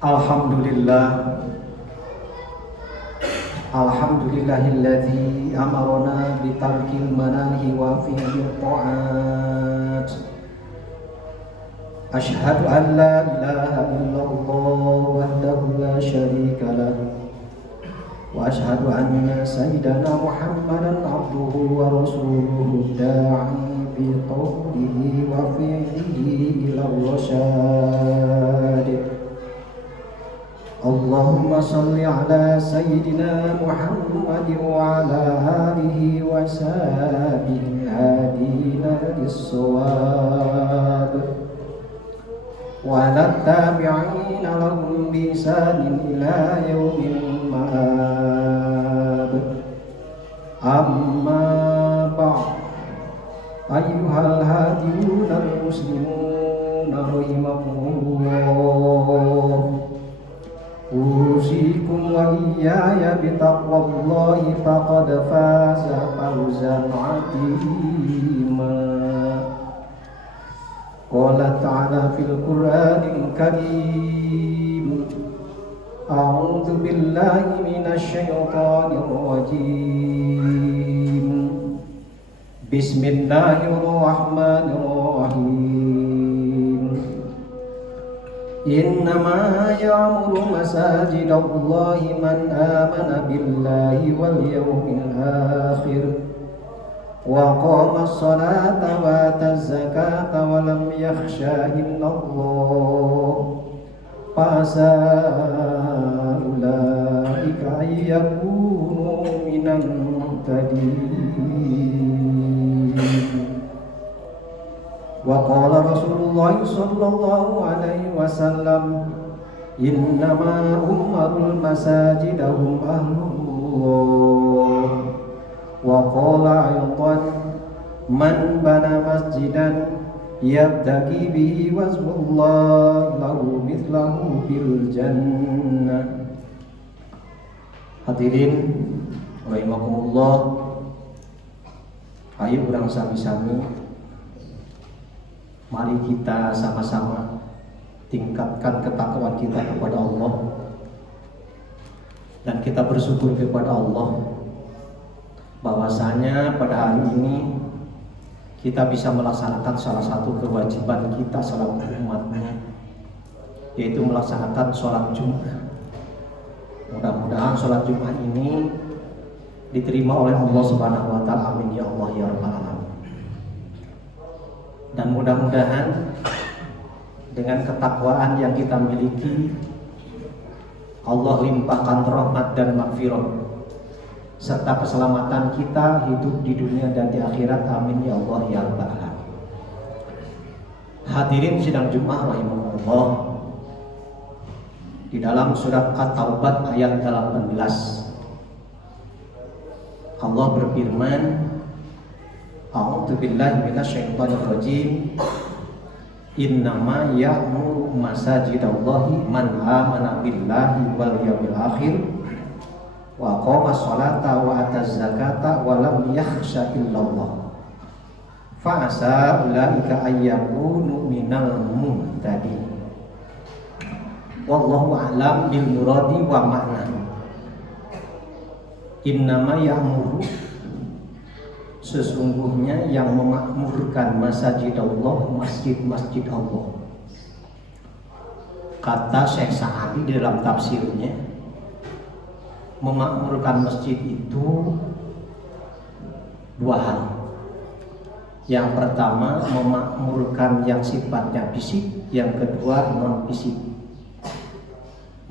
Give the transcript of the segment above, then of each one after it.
Alhamdulillah, alhamdulillahilladzi amarna bitarkil manahi wa fi'lil ta'at. Asyhadu an la ilaha illallah wahdahu la syarika lah, wa asyhadu anna sayyidana Muhammadan abduhu wa rasuluhu da'i bi qawlihi wa fi'lihi ila rasyad. Allahumma salli ala sayyidina Muhammad wa ala alihi wa sahbihi hadina lis-shawab wa ala tabi'ina lahum bi ihsanin ila yaumil ma'ab. Amma ba'd, ayyuhal hadiyuna al-muslimuna rahimakumullah, usikum wa iyaya bitaqwallahi faqad faza fawzan 'azima. Qala ta'ala fil Qur'anil Karim, a'udzu billahi minasy syaithanir rajim. Bismillahirrahmanirrahim. Innama ya'muru masajidallahi man amana billahi wal yawmil akhir wa qama as-salata wa ata az-zakata wa lam yakhsha illallah fasa ulaika ayyakunu minan muhtadin. Wa qala Rasulullah sallallahu alaihi wasallam, innama ummarul masajidahum ahlullah. Wa qala aydan, man bana masjidan yabtaghi bihi wajhullah lahu mithlahu fil jannah. Hadirin rahimakumullah, ayo urang sami-sami mari kita sama-sama tingkatkan ketakwaan kita kepada Allah, dan kita bersyukur kepada Allah bahwasanya pada hari ini kita bisa melaksanakan salah satu kewajiban kita selaku umatnya, yaitu melaksanakan sholat Jumat. Mudah-mudahan sholat Jumat ini diterima oleh Allah Subhanahu wa Ta'ala. Amin ya Allah ya Rabbal Alamin. Dan mudah-mudahan dengan ketakwaan yang kita miliki, Allah limpahkan rahmat dan maghfirah serta keselamatan kita hidup di dunia dan di akhirat. Amin ya Allah ya Rabbal Alamin. Hadirin sidang Jumat rahimahullah, di dalam surat At-Taubah ayat 18 Allah berfirman, a'udzu billahi minasyaitonir rajim. Innama ya'muru masajidallahi man amana billahi wal yawmil akhir wa qama sholata wa ata zakata wa lam yakhsha illallah fa asa ulaika ayyakunu minal muhtadin. Wallahu a'lam bil muradi wa ma'na. Innama ya'muru, sesungguhnya yang memakmurkan masjid Allah, masjid-masjid Allah. Kata Syekh Sa'adi di dalam tafsirnya, memakmurkan masjid itu dua hal. Yang pertama, memakmurkan yang sifatnya fisik, yang kedua non fisik.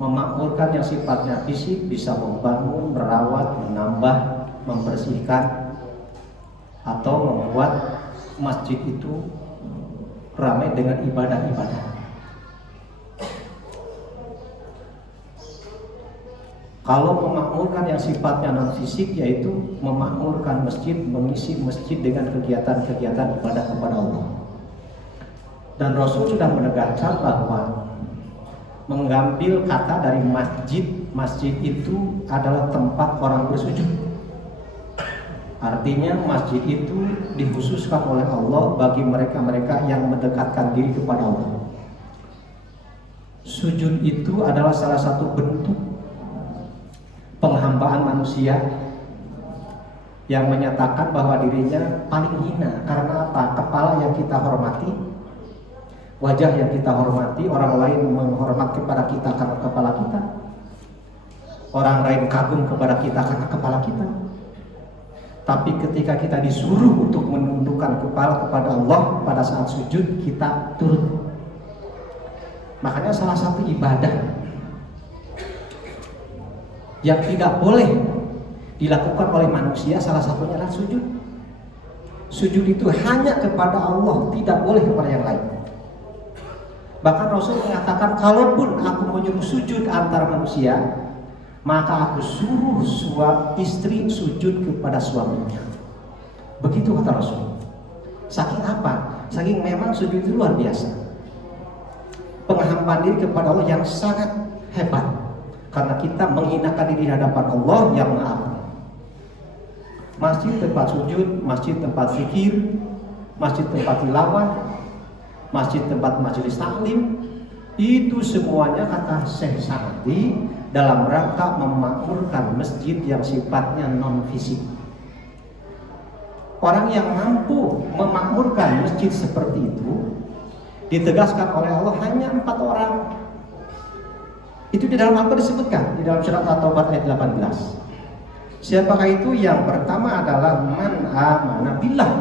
Memakmurkan yang sifatnya fisik bisa membangun, merawat, menambah, membersihkan, atau membuat masjid itu ramai dengan ibadah-ibadah. Kalau memakmurkan yang sifatnya non fisik, yaitu memakmurkan masjid, mengisi masjid dengan kegiatan-kegiatan ibadah kepada Allah. Dan Rasul sudah menegaskan bahwa mengambil kata dari masjid, masjid itu adalah tempat orang bersujud. Artinya masjid itu dikhususkan oleh Allah bagi mereka-mereka yang mendekatkan diri kepada Allah. Sujud itu adalah salah satu bentuk penghambaan manusia yang menyatakan bahwa dirinya paling hina. Karena apa? Kepala yang kita hormati, wajah yang kita hormati, orang lain menghormat kepada kita karena kepala kita, orang lain kagum kepada kita karena kepala kita. Tapi ketika kita disuruh untuk menundukkan kepala kepada Allah pada saat sujud, kita turut. Makanya salah satu ibadah yang tidak boleh dilakukan oleh manusia salah satunya adalah sujud. Sujud itu hanya kepada Allah, tidak boleh kepada yang lain. Bahkan Rasul mengatakan, kalaupun aku menyuruh sujud antar manusia, maka aku suruh istri sujud kepada suaminya. Begitu kata Rasul. Saking apa? Saking memang sujud itu luar biasa. Penghambaan diri kepada Allah yang sangat hebat. Karena kita menghinakan diri di hadapan Allah yang Maha. Masjid tempat sujud, masjid tempat zikir, masjid tempat tilawah, masjid tempat majelis taklim, itu semuanya kata Syekh Sa'di dalam rangka memakmurkan masjid yang sifatnya non fisik. Orang yang mampu memakmurkan masjid seperti itu ditegaskan oleh Allah hanya 4 orang. Itu di dalam Al-Quran disebutkan di dalam surat At-Taubah ayat 18. Siapakah itu? Yang pertama adalah man amana billah.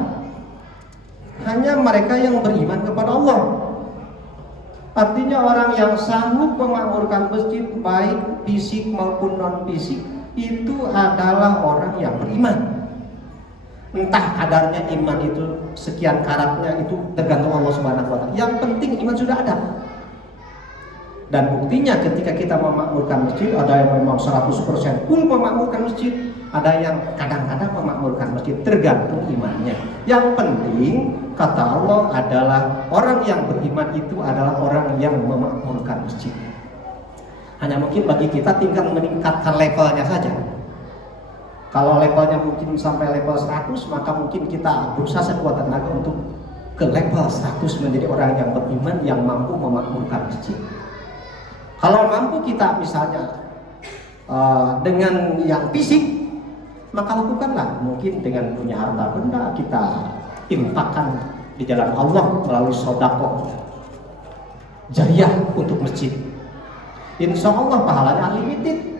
Hanya mereka yang beriman kepada Allah. Artinya orang yang sanggup memakmurkan masjid baik fisik maupun non fisik itu adalah orang yang beriman. Entah kadarnya iman itu sekian karatnya itu tergantung Allah Subhanahu wa taala. Yang penting iman sudah ada. Dan buktinya ketika kita memakmurkan masjid, ada yang memang 100% full memakmurkan masjid, ada yang kadang-kadang memakmurkan masjid, tergantung imannya. Yang penting kata Allah adalah orang yang beriman itu adalah orang yang memakmurkan masjid. Hanya mungkin bagi kita tinggal meningkatkan levelnya saja. Kalau levelnya mungkin sampai level 100, maka mungkin kita berusaha sekuat tenaga untuk ke level 100 menjadi orang yang beriman yang mampu memakmurkan masjid. Kalau mampu kita misalnya dengan yang fisik, maka lakukanlah. Mungkin dengan punya harta benda kita infakkan di jalan Allah melalui sedekah jariyah untuk masjid. Insya Allah pahalanya unlimited.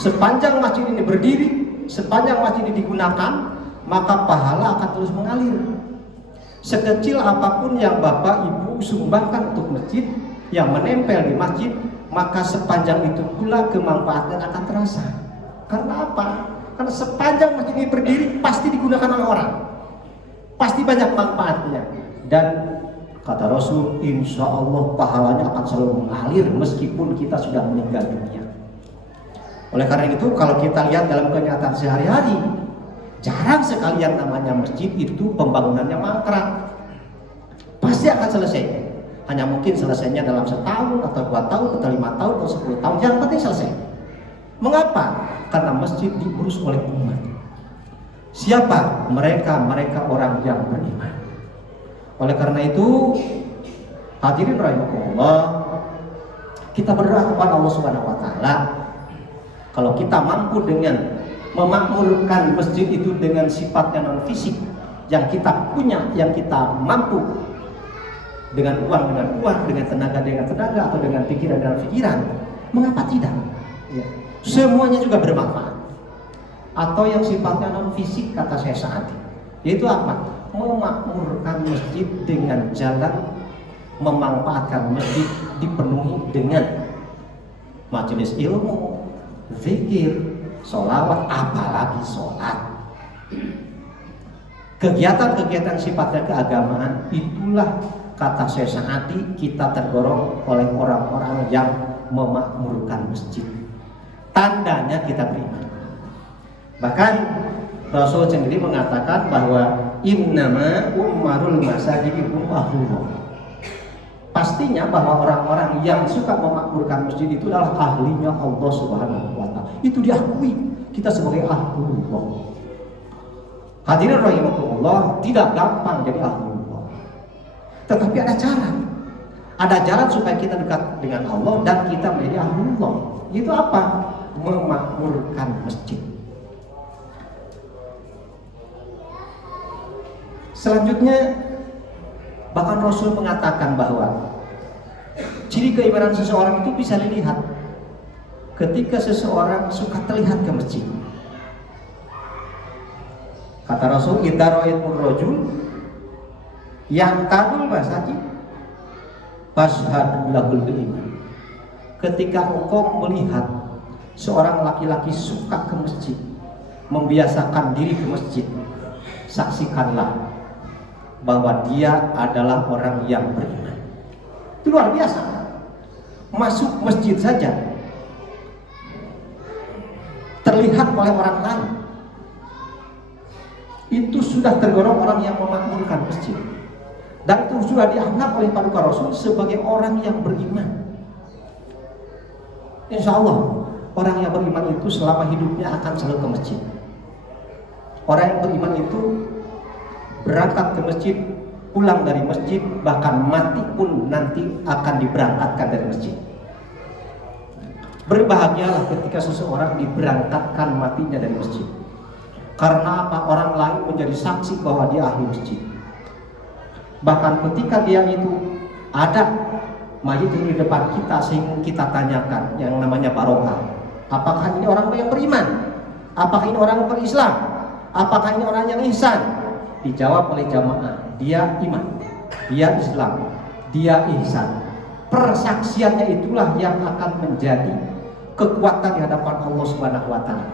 Sepanjang masjid ini berdiri, sepanjang masjid ini digunakan, maka pahala akan terus mengalir. Sekecil apapun yang Bapak Ibu sumbangkan untuk masjid, yang menempel di masjid, maka sepanjang itu pula kemanfaatan akan terasa. Karena apa? Karena sepanjang masjid ini berdiri pasti digunakan oleh orang, pasti banyak manfaatnya. Dan kata Rasul, insya Allah pahalanya akan selalu mengalir meskipun kita sudah meninggal dunia. Oleh karena itu, kalau kita lihat dalam kenyataan sehari-hari, jarang sekali yang namanya masjid itu pembangunannya mangkrak. Pasti akan selesai. Hanya mungkin selesainya dalam setahun atau 2 tahun atau 5 tahun atau 10 tahun, yang penting selesai. Mengapa? Karena masjid diurus oleh umat. Siapa? Mereka orang yang beriman. Oleh karena itu, hadirin rahimakumullah, kita berdoa kepada Allah Subhanahu wa taala. Kalau kita mampu dengan memakmurkan masjid itu dengan sifatnya non fisik, yang kita punya, yang kita mampu dengan uang, dengan tenaga, atau dengan pikiran dan pikiran, mengapa tidak? Ya. Semuanya juga bermanfaat. Atau yang sifatnya non fisik kata saya saat ini, yaitu apa? Memakmurkan masjid dengan jalan memanfaatkan masjid dipenuhi dengan majelis ilmu, zikir, sholawat, apalagi sholat. Kegiatan-kegiatan sifatnya keagamaan itulah kata Syekh Sa'di kita tergolong oleh orang-orang yang memakmurkan masjid. Tandanya kita beriman. Bahkan Rasul sendiri mengatakan bahwa innama ummarul masajidi ahlullah. Pastinya bahwa orang-orang yang suka memakmurkan masjid itu adalah ahlinya Allah Subhanahu wa taala. Itu diakui kita sebagai ahlullah. Hadirin rahimakumullah, tidak gampang jadi ahlullah. Tetapi ada cara. Ada jalan supaya kita dekat dengan Allah dan kita menjadi ahlullah. Itu apa? Memakmurkan masjid. Selanjutnya, bahkan Rasul mengatakan bahwa ciri keimanan seseorang itu bisa dilihat ketika seseorang suka terlihat ke masjid. Kata Rasul, idza ra'aitumur rajul yang kadul masjid fashhadu lahul iman. Ketika engkau melihat seorang laki-laki suka ke masjid, membiasakan diri ke masjid, saksikanlah bahwa dia adalah orang yang beriman. Itu luar biasa. Masuk masjid saja terlihat oleh orang lain, itu sudah tergolong orang yang memakmurkan masjid. Dan itu sudah dianggap oleh paduka Rasul sebagai orang yang beriman. Insya Allah orang yang beriman itu selama hidupnya akan selalu ke masjid. Orang yang beriman itu berangkat ke masjid, pulang dari masjid, bahkan mati pun nanti akan diberangkatkan dari masjid. Berbahagialah ketika seseorang diberangkatkan matinya dari masjid. Karena apa? Orang lain menjadi saksi bahwa dia ahli masjid. Bahkan ketika dia itu ada mayit di depan kita, sehingga kita tanyakan yang namanya barokah, apakah ini orang yang beriman? Apakah ini orang yang berislam? Apakah ini orang yang ihsan? Dijawab oleh jamaah, dia iman, dia Islam, dia ihsan. Persaksiannya itulah yang akan menjadi kekuatan di hadapan Allah Subhanahu wa taala.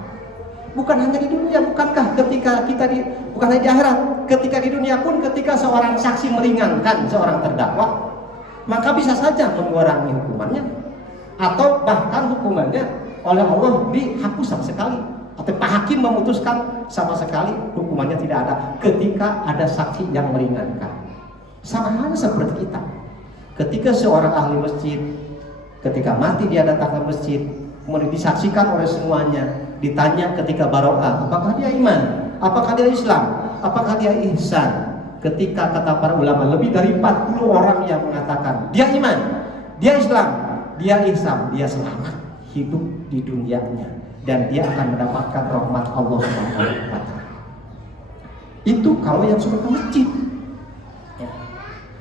Bukan hanya di dunia, bukankah ketika kita bukan hanya di akhirat, ketika di dunia pun ketika seorang saksi meringankan seorang terdakwa, maka bisa saja mengurangi hukumannya, atau bahkan hukumannya oleh Allah dihapus sama sekali, atau Pak Hakim memutuskan sama sekali hukumannya tidak ada ketika ada saksi yang meringankan. Sama halnya seperti kita, ketika seorang ahli masjid ketika mati dia datang ke masjid, kemudian disaksikan oleh semuanya, ditanya ketika barokah, apakah dia iman, apakah dia Islam, apakah dia ihsan. Ketika kata para ulama lebih dari 40 orang yang mengatakan dia iman, dia Islam, dia ihsan, dia selamat hidup di dunianya dan dia akan mendapatkan rahmat Allah Subhanahu wa taala. Itu kalau yang suka ke masjid.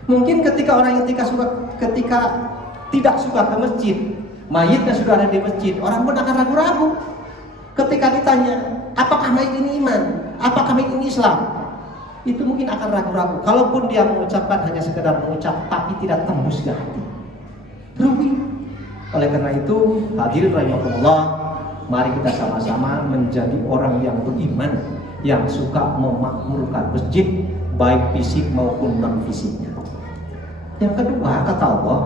Mungkin ketika orang yang ketika tidak suka ke masjid, mayitnya sudah ada di masjid, orang pun akan ragu-ragu. Ketika ditanya, apakah mayit ini iman? Apakah mayit ini Islam? Itu mungkin akan ragu-ragu. Kalaupun dia mengucapkan hanya sekedar mengucap, tapi tidak tembus ke hati, rugi. Oleh karena itu, hadirin rahimakumullah, mari kita sama-sama menjadi orang yang beriman, yang suka memakmurkan masjid, baik fisik maupun non fisiknya. Yang kedua, kata Allah,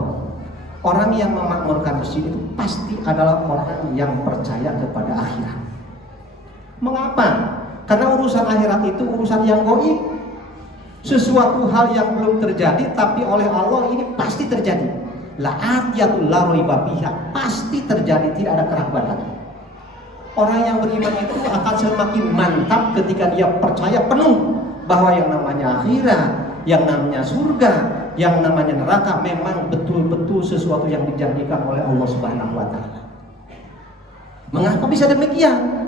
orang yang memakmurkan masjid itu pasti adalah orang yang percaya kepada akhirat. Mengapa? Karena urusan akhirat itu urusan yang gaib. Sesuatu hal yang belum terjadi tapi oleh Allah ini pasti terjadi. La atiyatul la raiba fiha, pasti terjadi, tidak ada keraguan lagi. Orang yang beriman itu akan semakin mantap ketika dia percaya penuh bahwa yang namanya akhirat, yang namanya surga, yang namanya neraka memang betul-betul sesuatu yang dijanjikan oleh Allah Subhanahu wa taala. Mengapa bisa demikian?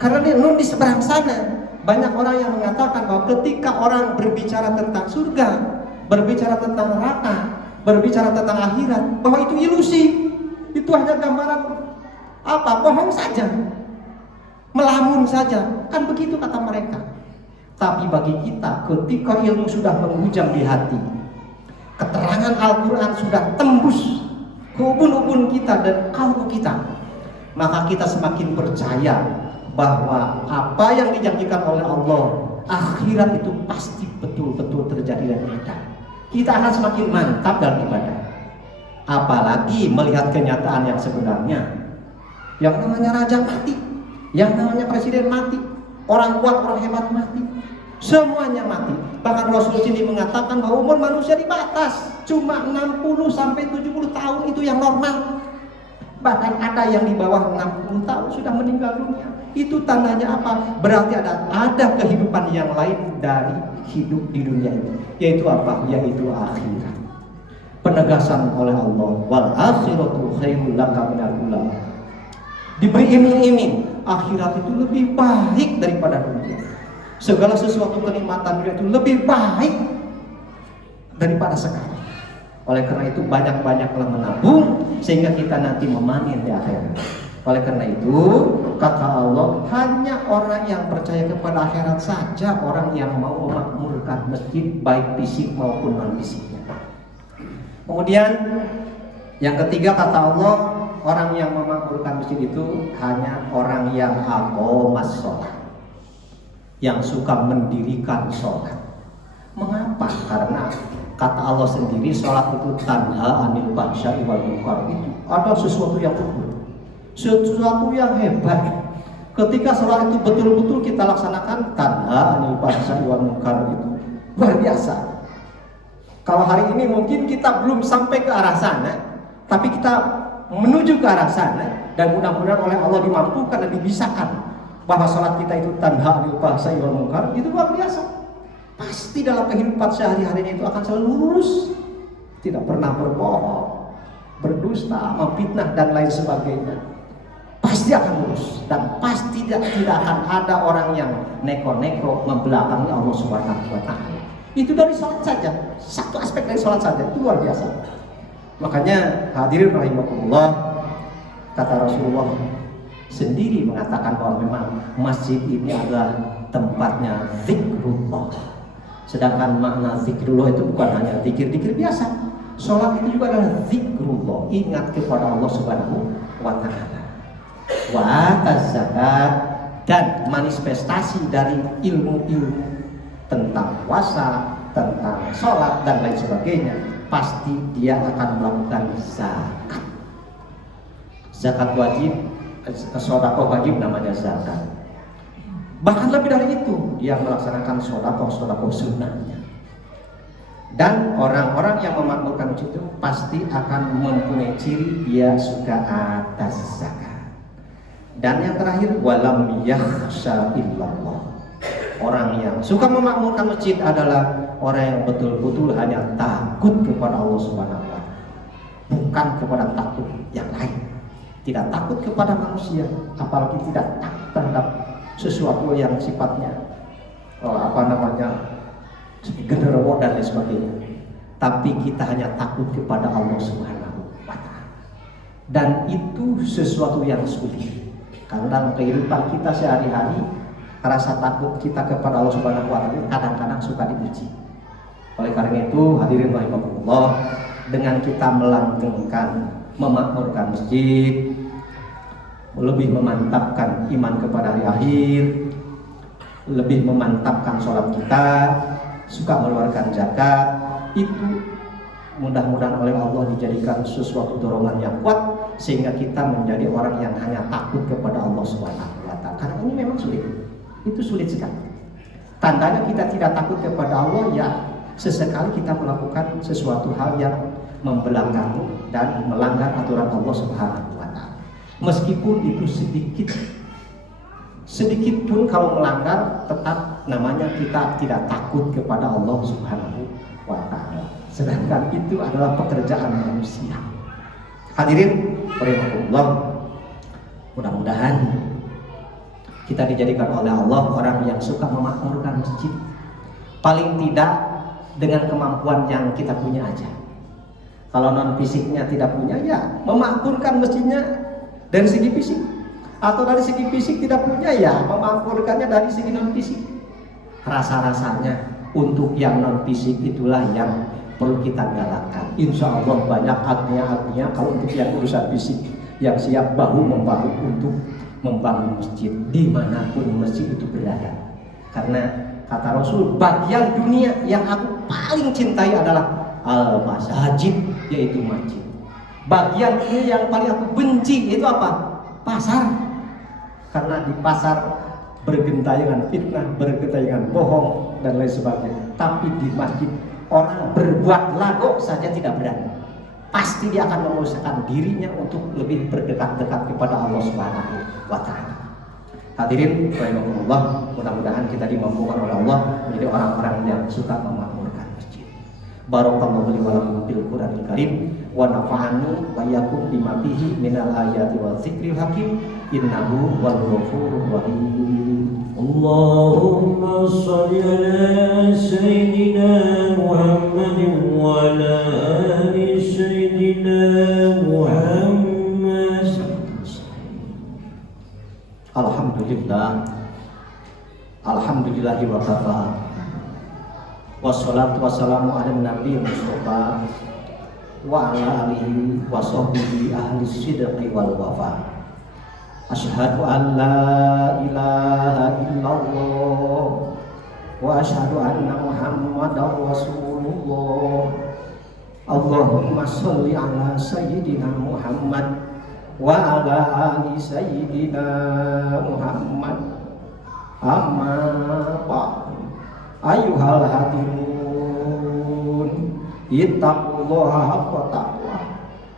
Karena di seberang sana banyak orang yang mengatakan bahwa ketika orang berbicara tentang surga, berbicara tentang neraka, berbicara tentang akhirat, bahwa itu ilusi, itu hanya gambaran apa? Bohong saja, melamun saja, kan begitu kata mereka. Tapi bagi kita, ketika ilmu sudah menghujam di hati, keterangan Al-Quran sudah tembus ke ubun-ubun kita dan kalbu kita, maka kita semakin percaya bahwa apa yang dijanjikan oleh Allah, akhirat itu pasti betul-betul terjadi dan ada. Kita akan semakin mantap dalam ibadah. Apalagi melihat kenyataan yang sebenarnya, yang namanya raja mati, yang namanya presiden mati, orang kuat, orang hebat mati, semuanya mati. Bahkan Rasul sendiri mengatakan bahwa umur manusia dibatas, cuma 60-70 tahun itu yang normal. Bahkan ada yang di bawah 60 tahun sudah meninggal dunia. Itu tandanya apa? Berarti ada kehidupan yang lain dari hidup di dunia ini. Yaitu apa? Yaitu akhirat. penegasan oleh Allah, wal akhiratu khairul laka minal ula. Diberi iming-iming, akhirat itu lebih baik daripada dunia. Segala sesuatu kenikmatan dunia itu lebih baik daripada sekarang. Oleh karena itu banyak-banyaklah menabung sehingga kita nanti memanen di akhirat. Oleh karena itu kata Allah, hanya orang yang percaya kepada akhirat saja orang yang mau memakmurkan masjid baik fisik maupun non fisiknya. Kemudian yang ketiga kata Allah, orang yang memakmurkan masjid itu hanya orang yang aqomas sholat, yang suka mendirikan sholat. Mengapa? Karena kata Allah sendiri, sholat itu tanha anil fahsya'i wal munkar. Itu ada sesuatu yang betul, sesuatu yang hebat. Ketika sholat itu betul-betul kita laksanakan, tanha anil fahsya'i wal munkar, itu luar biasa. Kalau hari ini mungkin kita belum sampai ke arah sana, tapi kita menuju ke arah sana, dan mudah-mudahan oleh Allah dimampukan dan dibisakan bahwa sholat kita itu tanha anil fahsya'i wal munkar, itu luar biasa. Pasti dalam kehidupan sehari-harinya itu akan selalu lurus, tidak pernah berbohong, berdusta, memfitnah dan lain sebagainya. Pasti akan lurus dan pasti tidak akan ada orang yang neko-neko membelakangi Allah Subhanahu wa taala. Itu dari sholat saja, satu aspek dari sholat saja itu luar biasa. Makanya hadirin rahimakumullah, kata Rasulullah sendiri mengatakan bahwa memang masjid ini adalah tempatnya zikrullah. Sedangkan makna zikrullah itu bukan hanya zikir-zikir biasa. Sholat itu juga adalah zikrullah, ingat kepada Allah Subhanahu wa taala. Wa ataz zakat, dan manifestasi dari ilmu-ilmu tentang puasa, tentang sholat dan lain sebagainya, pasti dia akan melakukan zakat. Zakat wajib, sedekah wajib namanya zakat. Bahkan lebih dari itu, dia melaksanakan sedekah sunnahnya. Dan orang-orang yang memakmurkan masjid itu pasti akan mempunyai ciri dia suka atas zakat. Dan yang terakhir, walam yakhsha illallah. Orang yang suka memakmurkan masjid adalah orang yang betul-betul hanya takut kepada Allah Subhanahu wa taala, bukan kepada takut yang lain. Tidak takut kepada manusia, apalagi tidak takut terhadap sesuatu yang sifatnya genderuwo dan lain sebagainya. Tapi kita hanya takut kepada Allah Subhanahu wa taala. Dan itu sesuatu yang sulit. Karena dalam kehidupan kita sehari-hari, rasa takut kita kepada Allah Subhanahu wa taala kadang-kadang suka diuji. Oleh karena itu, hadirin rahimakumullah, dengan kita melanggengkan memakmurkan masjid, lebih memantapkan iman kepada hari akhir, lebih memantapkan sholat kita, suka mengeluarkan zakat, itu mudah-mudahan oleh Allah dijadikan sesuatu dorongan yang kuat sehingga kita menjadi orang yang hanya takut kepada Allah Subhanahu wa taala. Karena ini memang sulit. Itu sulit sekali. Tandanya kita tidak takut kepada Allah, ya sesekali kita melakukan sesuatu hal yang membelakang dan melanggar aturan Allah Subhanahu wa taala. Meskipun itu sedikit pun kalau melanggar, tetap namanya kita tidak takut kepada Allah Subhanahu wa taala. Sedangkan itu adalah pekerjaan manusia. Hadirin rahimakumullah, mudah-mudahan kita dijadikan oleh Allah orang yang suka memakmurkan masjid. Paling tidak dengan kemampuan yang kita punya aja. Kalau non fisiknya tidak punya, ya memakmurkan masjidnya dari segi fisik. Atau dari segi fisik tidak punya, ya memakmurkannya dari segi non fisik. Rasa-rasanya untuk yang non fisik itulah yang perlu kita galakkan. Insya Allah banyak artinya kalau untuk yang urusan fisik yang siap bahu membahu untuk membangun masjid dimanapun masjid itu berada. Karena kata Rasul, bagian dunia yang aku paling cintai adalah al-masajid, yaitu masjid. Bagian dunia yang paling aku benci itu apa? Pasar. Karena di pasar bergentayangan fitnah, bergentayangan bohong dan lain sebagainya. Tapi di masjid orang berbuat lagu saja tidak berani. Pasti dia akan memusnahkan dirinya untuk lebih berdekat-dekat kepada Allah Subhanahu wa taala. Hadirin rahimakumullah, mudah-mudahan kita dimampukan oleh Allah menjadi orang-orang yang suka memakmurkan masjid. Barakallahu li wa lakum fil Qur'anil Karim wa nafa'ani wa iyyakum bima fihi minal ayati wa dzikril hakim innahu wal ghafurur rahim. Allahumma shalli ala sayyidina Muhammadin wa ala ali sayyidina Muhammad. Alhamdulillahi wa kafa. Wassalatu wassalamu ala nabi Mustafa wa ala alihi wa sahbihi ahli sidqi wal wafa. Asyhadu an la ilaha illallah wa asyhadu anna Muhammadar Rasulullah. Allahumma sholli ala sayyidina Muhammad wa ala ali sayyidina Muhammad. Amma ba'du. Ayuhal hadirun, ittaqullaha haqqa taqwah,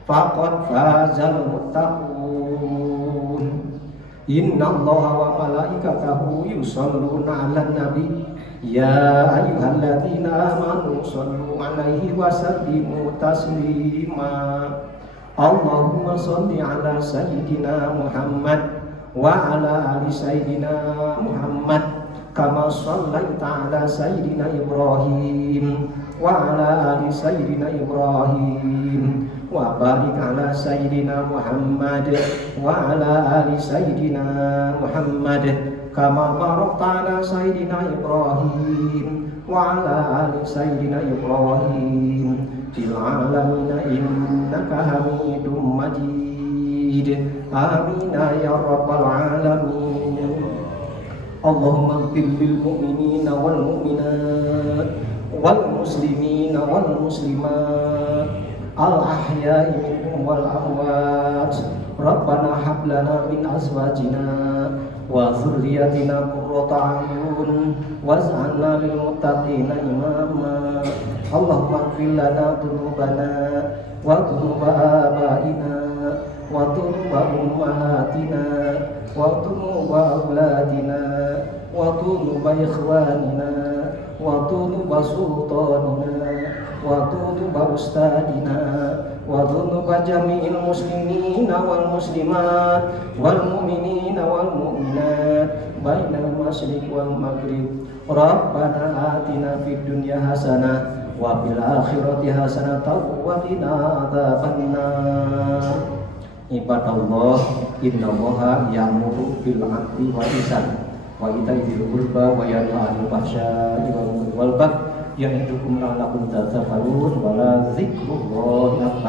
faqad fazal muttaqun. Innallaha wa malaikatahu yusholluna 'alan nabi, ya ayyuhalladzina amanu shollu 'alaihi wa sallimu taslima. Allahumma sholli 'ala sayyidina Muhammad wa 'ala ali sayyidina Muhammad kama shallaita ala sayyidina Ibrahim wa ala ali sayyidina Ibrahim wa barik ala sayyidina Muhammad wa ala ali sayyidina Muhammad kama barakta ala sayyidina Ibrahim wa ala ali sayyidina Ibrahim fil alamin innaka Hamidum Majid. Amin ya rabbal alamin. Allahumma ighfir lil mu'minina wal mu'minat wal muslimina wal muslimat al ahya'i minhum wal amwat. Rabbana hab lana min azwajina wa dhurriyyatina qurrata a'yun waj'alna lil muttaqina imama. Allahumma ighfir lana dhunubana wa dhunuba abaina wa dhunuba ummahatina wa dhunuba auladina wa dhunuba ikhwanina wa dhunuba sultanina wa dhunuba ustadina wa dhunuba jami'il muslimina wal muslimat wal mu'minina wal mu'minat bainal masyriq wal maghrib. Rabbana atina fid dunya hasanah wa fil akhirati hasanah wa qina adzabannar. Ibadallah, innallaha ya'muru bil 'adli wal ihsan wa ita'i dzil qurba wa yanha 'anil fahsya'i wal munkari wal baghi ya'idukum la'allakum tadhakkarun wa la dzikrullahi akbar.